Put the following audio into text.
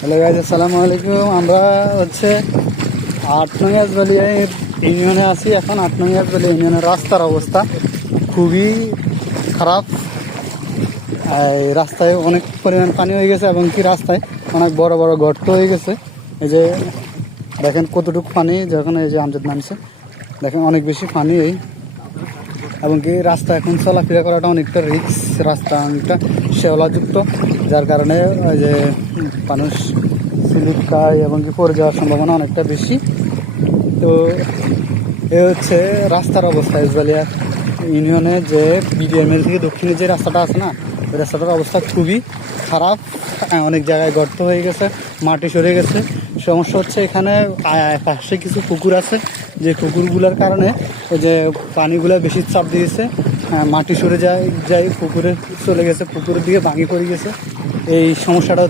Hello guys, আসসালামু আলাইকুম। আমরা হচ্ছে ৮ নং ইয়াজবালিয়া ইউনিয়নে আছি। এখন ৮ নং ইয়াজবালিয়া ইউনিয়নের রাস্তার অবস্থা খুবই খারাপ। এই রাস্তায় অনেক পরিমাণ পানি হয়ে গেছে এবং কি রাস্তায় অনেক বড় বড় গর্ত হয়ে গেছে। এই যে দেখেন কতটুকু পানি, যখন এই যে আমজাদ নামছে দেখেন অনেক বেশি পানি এই, এবং কি রাস্তা এখন চলাফেরা করাটা অনেকটা রিস্ক, রাস্তা অনেকটা শেওলাযুক্ত, যার কারণে ওই যে মানুষ স্লিপ খায় এবং কি পড়ে যাওয়ার সম্ভাবনা অনেকটা বেশি। তো এ হচ্ছে রাস্তার অবস্থা ইসবালিয়া ইউনিয়নে, যে বিডিএমএল থেকে দক্ষিণে যে রাস্তাটা আছে না, ওই রাস্তাটার অবস্থা খুবই খারাপ। অনেক জায়গায় গর্ত হয়ে গেছে, মাটি সরে গেছে। সমস্যা হচ্ছে এখানে পাশে কিছু পুকুর আছে, যে পুকুরগুলোর কারণে ওই যে পানিগুলো বেশি চাপ দিয়েছে, মাটি সরে যায় পুকুরে চলে গেছে, পুকুরের দিকে ভাঙি পড়ে গেছে। এই সমস্যাটা হচ্ছে